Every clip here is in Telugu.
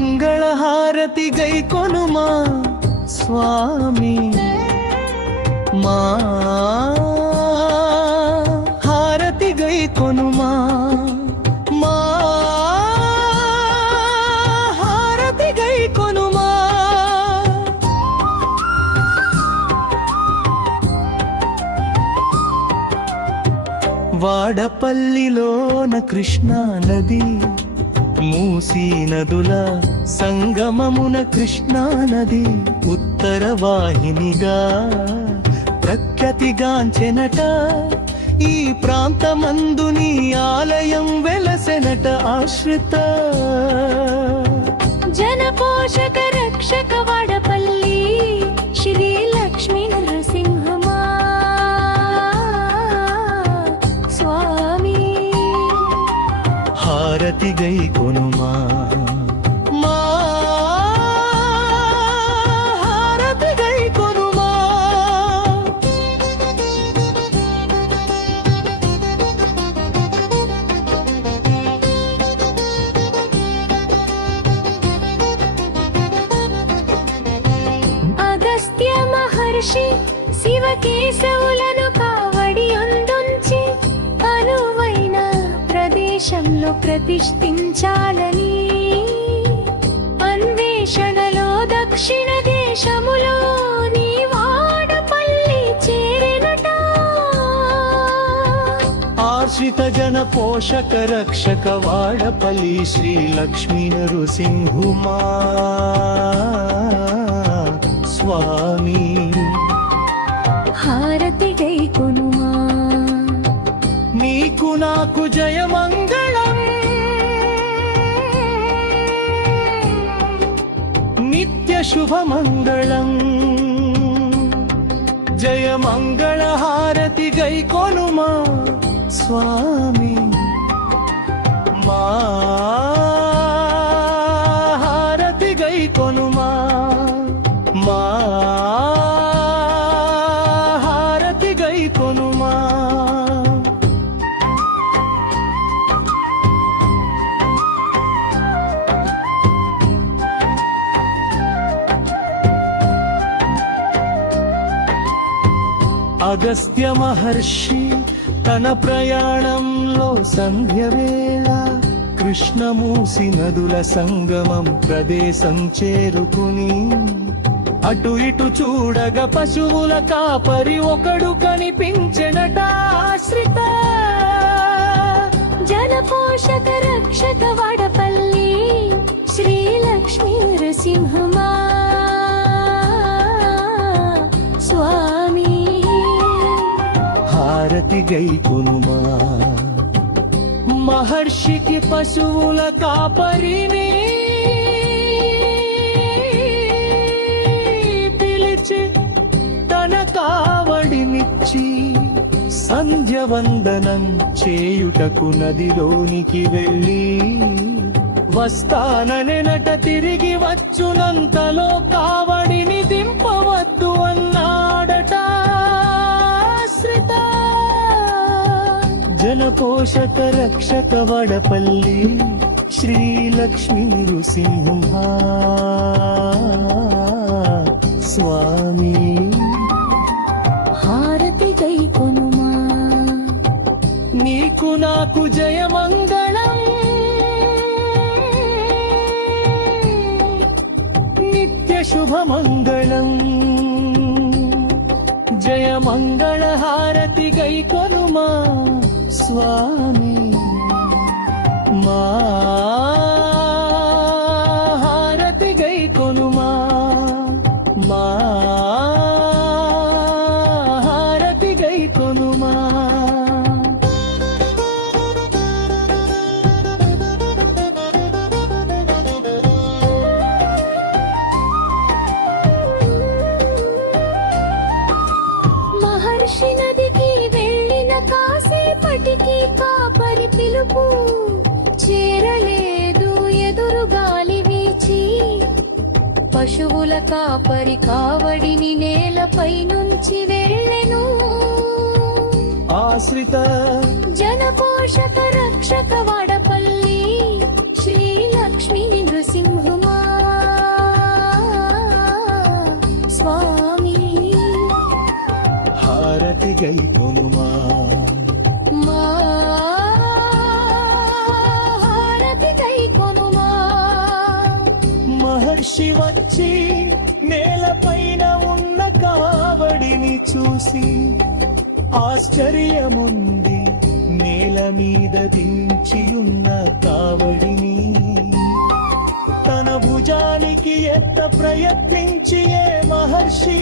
మంగళహారతి గైకొనుమా స్వామి మా హారతి గైకొనుమా మా హారతి గైకొనుమా వాడపల్లిలోన కృష్ణా నది మూసీ నదుల సంగమమున కృష్ణా నది ఉత్తర వాహినిగా ప్రఖ్యాతిగాంచెనట ఈ ప్రాంతమందుని ఆలయం వెలసెనట ఆశ్రిత జనపోషక రక్షక వాడపల్లి శ్రీ లక్ష్మీ నరసింహమా స్వామి హారతి గైకొనుమా మా హారతి గైకొనుమా అగస్త్య మహర్షి శివకేశవులను కావడి అందుంచి అనువైన ప్రదేశంలో ప్రతిష్ఠించాలని అన్వేషణలో దక్షిణ దేశములోని వాడపల్లి చేరెనట ఆశ్రిత జన పోషక రక్షక వాడపల్లి శ్రీ లక్ష్మీ నరసింహుమా స్వామి హారతి గైకొనుమా నీకు నాకు జయమంగళం నిత్య శుభమంగళం జయమంగళ హారతి గైకొనుమా స్వామి మా హారతి గైకొనుమా మా హారతి గైకొనుమా అగస్త్య మహర్షి తన ప్రయాణంలో సంధ్యవేళ కృష్ణమూసి నదుల సంగమం ప్రదేశం చేరుకుని అటు ఇటు చూడగా పశువుల కాపరి ఒకడు కనిపించెనట ఆశ్రిత జనపోషక రక్షక వాడపల్లి శ్రీ లక్ష్మీ నరసింహమా స్వామి హారతి గైకొనుమా మహర్షికి పశువుల కాపరిని పిలిచి తన కావడినిచ్చి సంధ్యవందనం చేయుటకు నదిలోనికి వెళ్ళి వస్తాననెనట తిరిగి వచ్చునంతలో కావడిని దింపవద్దు అన్నాడట ఆశ్రిత జనపోషక రక్షక వడపల్లి శ్రీ లక్ష్మీ నృసింహ స్వామి హారతి గైకొనుమా నీకు నాకు జయమంగళం నిత్య శుభమంగళం జయమంగళ హారతి గైకొనుమా స్వామి మా హారతి గైకొనుమా మా హారతి గైకొనుమా మహర్షి నదికి వెళ్ళిన కాసేపటికి కాపరి పిలుపు చేరలేదు ఎదురు గాలి వీచి పశువుల కాపరి కావడిని నేలపై నుంచి వెళ్ళెను ఆశ్రిత జనపోషక రక్షక వాడపల్లి శ్రీ లక్ష్మీ నృసింహమా మహర్షి వచ్చి నేలపైన ఉన్న కావడిని చూసి ఆశ్చర్యముంది నేల మీద దించి ఉన్న కావడిని తన భుజానికి ఎత్త ప్రయత్నించి ఏ మహర్షి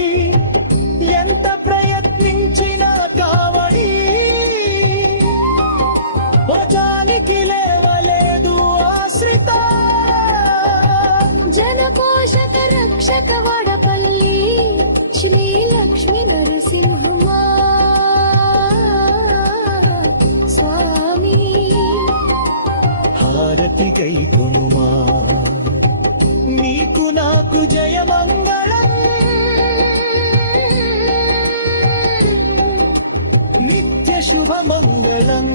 ఎంత ప్రయత్నించినా కావడి భుజానికి లేవలేదు ఆశ్రిత జనపోషక రక్షక వడపల్లి శ్రీ లక్ష్మీ నరసింహమా స్వామి హారతి గై కొనుమా నీకు నాకు జయమంగళం నిత్య శుభమంగళం